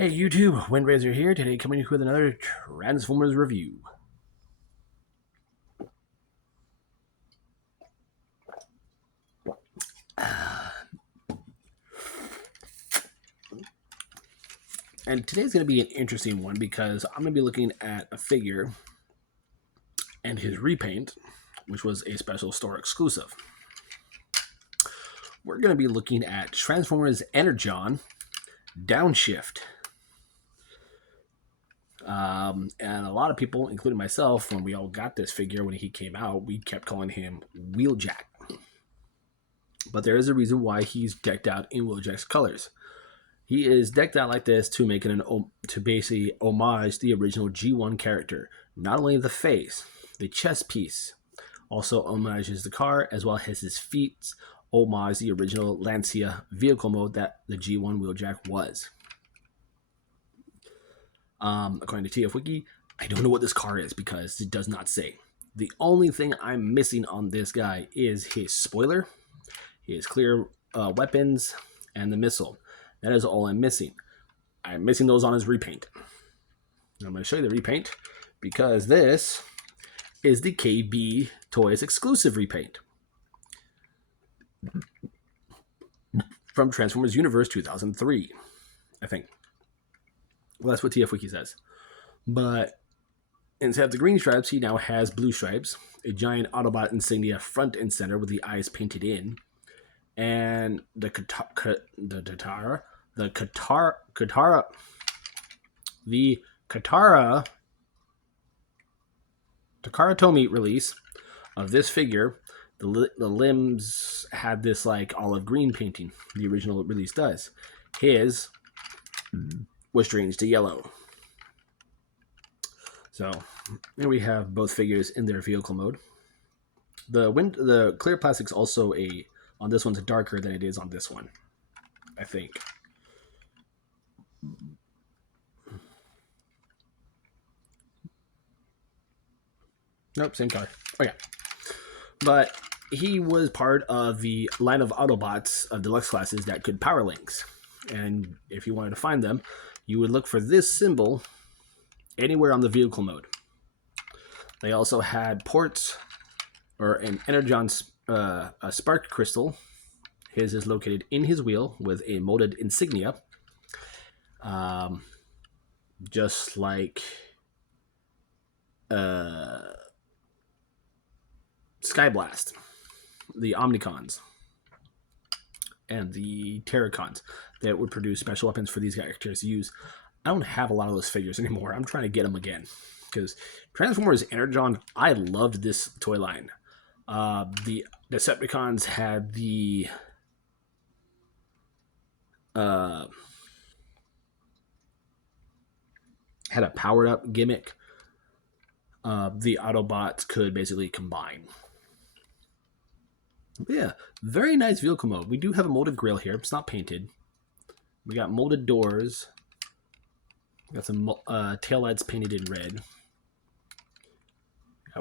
Hey YouTube, Windraiser here, today coming with another Transformers review. And today's going to be an interesting one because I'm going to be looking at a figure and his repaint, which was a special store exclusive. We're going to be looking at Transformers Energon Downshift. And a lot of people, including myself, when we all got this figure when he came out, we kept calling him Wheeljack. But there is a reason why he's decked out in Wheeljack's colors. He is decked out like this to make it to basically homage the original G1 character. Not only the face, the chest piece also homages the car, as well as his feet homage the original Lancia vehicle mode that the G1 Wheeljack was. According to TF Wiki, I don't know what this car is because it does not say. The only thing I'm missing on this guy is his spoiler, his clear weapons, and the missile. That is all I'm missing. I'm missing those on his repaint. I'm going to show you the repaint because this is the KB Toys exclusive repaint from Transformers Universe 2003, I think. Well, that's what TF Wiki says. But instead of the green stripes, he now has blue stripes, a giant Autobot insignia front and center with the eyes painted in, and the Katara Tomy release of this figure, the limbs had this like olive green painting. The original release does. His was changed to yellow. So here we have both figures in their vehicle mode. The clear plastic's also on this one's darker than it is on this one, I think. Nope, same color. Oh yeah. But he was part of the line of Autobots of deluxe classes that could power links. And if you wanted to find them, you would look for this symbol anywhere on the vehicle mode. They also had ports or an Energon a spark crystal. His is located in his wheel with a molded insignia. Just like Skyblast, the Omnicons, and the Terracons that would produce special weapons for these characters to use. I don't have a lot of those figures anymore. I'm trying to get them again because Transformers Energon, I loved this toy line. The Decepticons had the had a powered up gimmick. The Autobots could basically combine. But yeah, very nice vehicle mode. We do have a molded grille here. It's not painted. We got molded doors. We got some tail lights painted in red.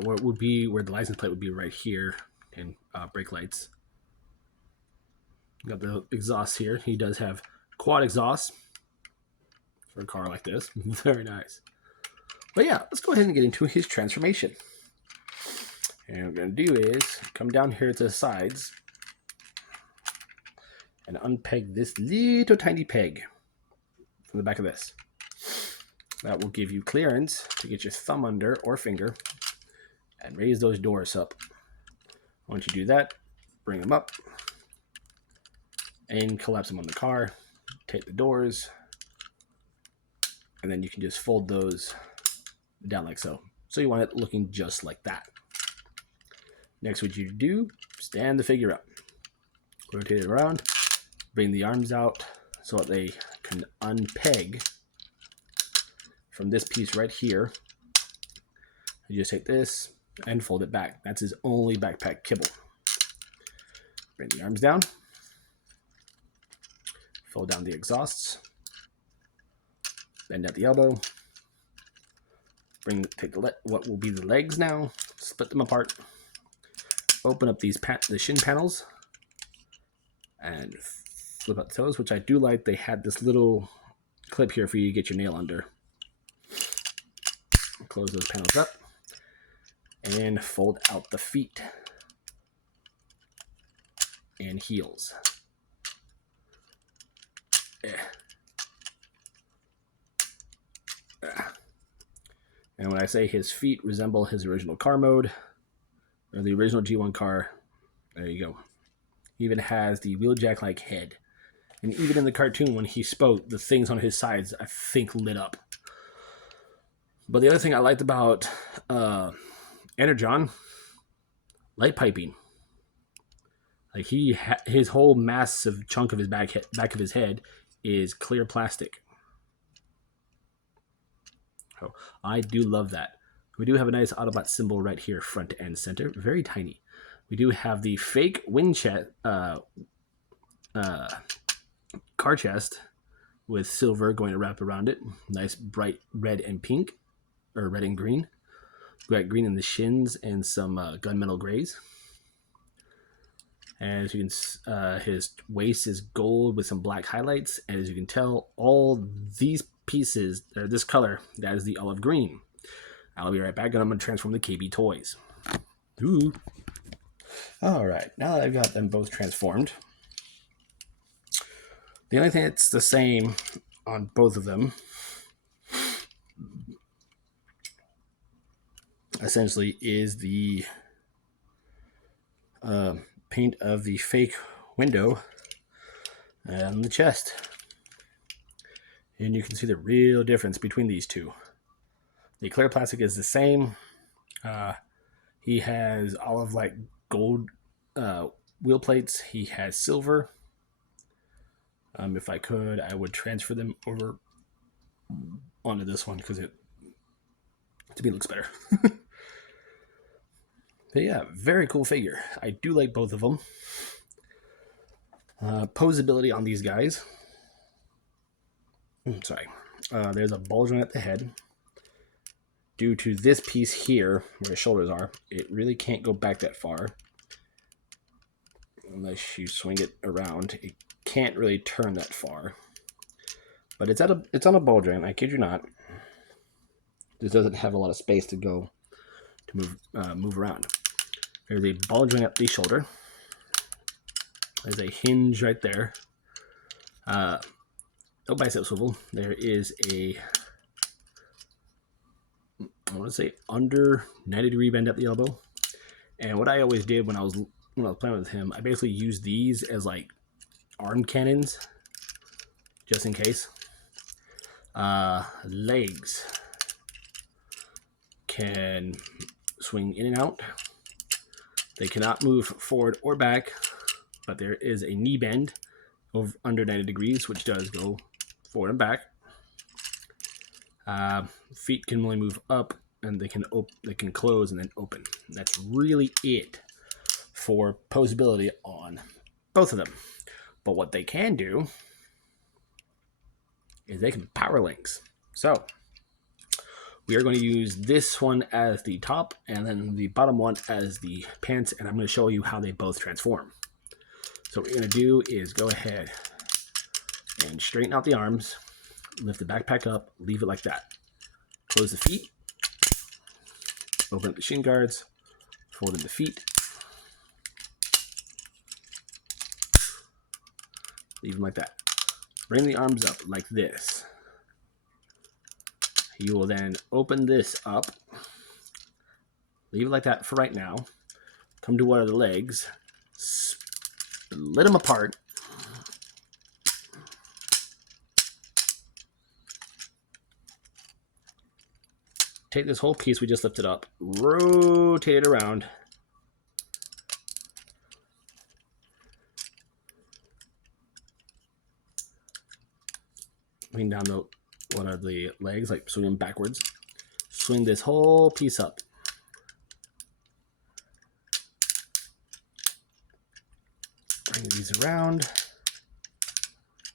Where the license plate would be right here, and brake lights. We got the exhaust here. He does have quad exhaust for a car like this. Very nice. But yeah, let's go ahead and get into his transformation. And what we're going to do is come down here to the sides and unpeg this little tiny peg from the back of this. That will give you clearance to get your thumb under or finger and raise those doors up. Once you do that, bring them up and collapse them on the car. Take the doors, and then you can just fold those down like so. So you want it looking just like that. Next, what you do, stand the figure up, rotate it around, bring the arms out so that they can unpeg from this piece right here. You just take this and fold it back. That's his only backpack kibble. Bring the arms down, fold down the exhausts, bend at the elbow, take what will be the legs now, split them apart, open up the shin panels, and flip out the toes, which I do like. They had this little clip here for you to get your nail under. Close those panels up and fold out the feet and heels. And when I say his feet resemble his original car mode, or the original G1 car, there you go. He even has the wheeljack-like head. And even in the cartoon, when he spoke, the things on his sides, I think, lit up. But the other thing I liked about Energon, light piping. Like his whole massive chunk of his back of his head is clear plastic. So I do love that. We do have a nice Autobot symbol right here, front and center, very tiny. We do have the fake wind car chest with silver going to wrap around it. Nice bright red and pink, or red and green. We got green in the shins and some gunmetal grays. As you can, his waist is gold with some black highlights. And as you can tell, all these pieces, or this color, that is the olive green. I'll be right back, and I'm going to transform the KB toys. Ooh. All right, now that I've got them both transformed, the only thing that's the same on both of them essentially is the paint of the fake window and the chest. And you can see the real difference between these two. The clear plastic is the same. He has olive like gold wheel plates. He has silver. If I could, I would transfer them over onto this one because it, to me, looks better. But yeah, very cool figure. I do like both of them. Posability on these guys. Sorry. There's a bulge at the head. Due to this piece here, where his shoulders are, it really can't go back that far. Unless you swing it around, it can't really turn that far. But it's on a ball joint, I kid you not. This doesn't have a lot of space to go to move around. There's a ball joint up the shoulder. There's a hinge right there. No bicep swivel. There is a, I want to say, under 90-degree bend at the elbow. And what I always did when I was playing with him, I basically used these as like arm cannons, just in case. Legs can swing in and out. They cannot move forward or back, but there is a knee bend over under 90 degrees, which does go forward and back. Feet can only move up, and they can close and then open. That's really it for posability on both of them. But what they can do is they can power links. So we are going to use this one as the top and then the bottom one as the pants, and I'm going to show you how they both transform. So what we're going to do is go ahead and straighten out the arms, lift the backpack up, leave it like that. Close the feet, open up the shin guards, fold in the feet, leave them like that. Bring the arms up like this. You will then open this up, leave it like that for right now. Come to one of the legs, split them apart, take this whole piece we just lifted up, rotate it around, bring down one of the legs, like swing them backwards, swing this whole piece up. Bring these around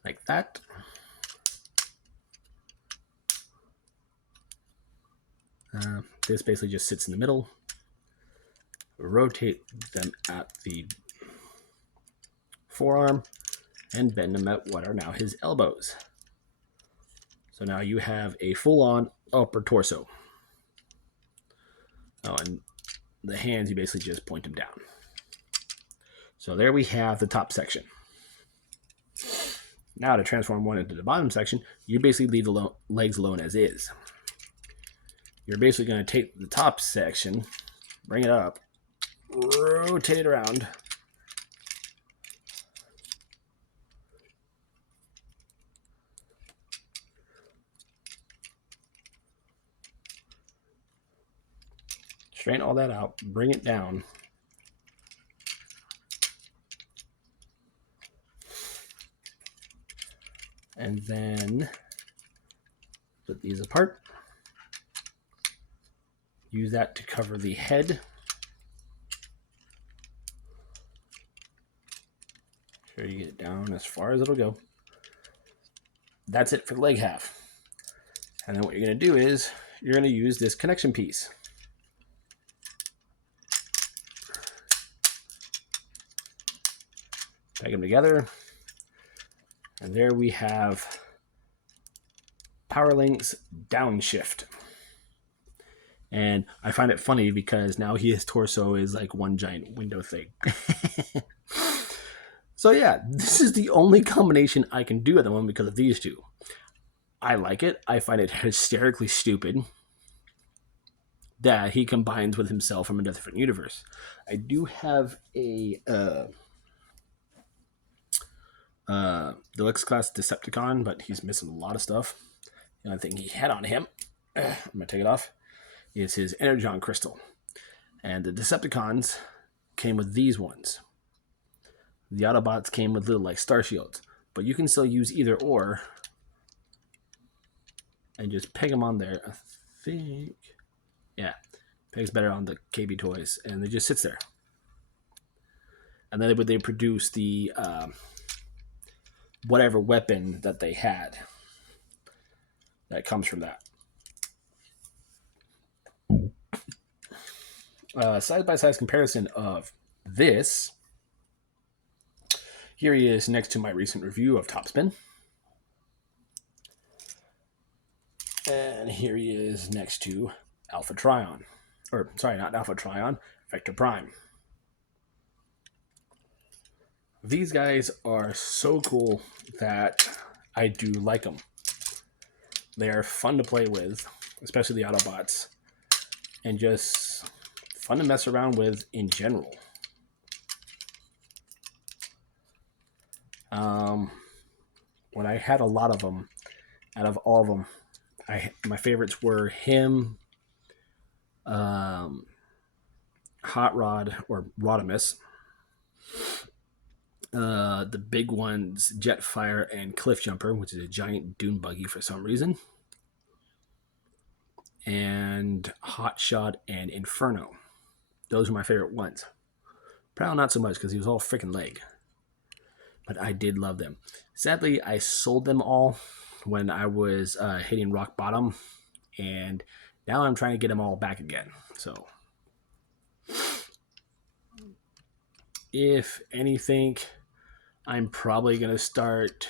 like that. This basically just sits in the middle. Rotate them at the forearm and bend them at what are now his elbows. So now you have a full-on upper torso. Oh, and the hands, you basically just point them down. So there we have the top section. Now to transform one into the bottom section, you basically leave the legs alone as is. You're basically going to take the top section, bring it up, rotate it around, straighten all that out, bring it down, and then put these apart. Use that to cover the head. Sure you get it down as far as it'll go. That's it for the leg half. And then what you're going to do is you're going to use this connection piece. Peg them together. And there we have Powerlink's Downshift. And I find it funny because now his torso is like one giant window thing. So yeah, this is the only combination I can do at the moment because of these two. I like it. I find it hysterically stupid that he combines with himself from a different universe. I do have a Deluxe class Decepticon, but he's missing a lot of stuff. The only thing he had on him, I'm going to take it off, is his Energon crystal. And the Decepticons came with these ones. The Autobots came with little like star shields, but you can still use either or and just peg them on there. I think, yeah, pegs better on the KB toys, and it just sits there. And then they produce the whatever weapon that they had that comes from that. Side-by-side comparison of this. Here he is next to my recent review of Topspin. And here he is next to Alpha Trion. Or, sorry, not Alpha Trion, Vector Prime. These guys are so cool that I do like them. They are fun to play with, especially the Autobots, and just fun to mess around with in general. When I had a lot of them, out of all of them, my favorites were him, Hot Rod or Rodimus, the big ones, Jetfire and Cliff Jumper, which is a giant dune buggy for some reason, and Hotshot and Inferno. Those were my favorite ones. Prowl not so much because he was all freaking leg, but I did love them. Sadly, I sold them all when I was hitting rock bottom, and now I'm trying to get them all back again. So if anything, I'm probably going to start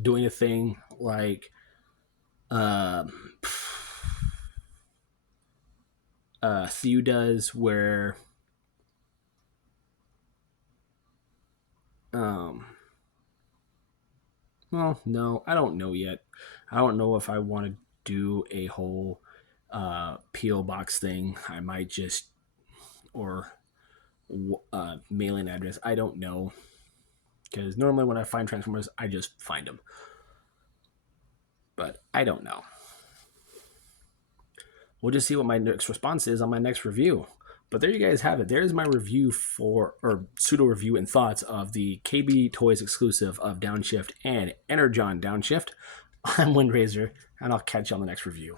doing a thing like Thew does, where well, no, I don't know yet. I don't know if I want to do a whole P.O. box thing. I might just, or mailing address. I don't know. Because normally when I find Transformers, I just find them. But I don't know. We'll just see what my next response is on my next review. But there you guys have it. There's my review or pseudo review and thoughts of the KB Toys exclusive of Downshift and Energon Downshift. I'm Windrazor, and I'll catch you on the next review.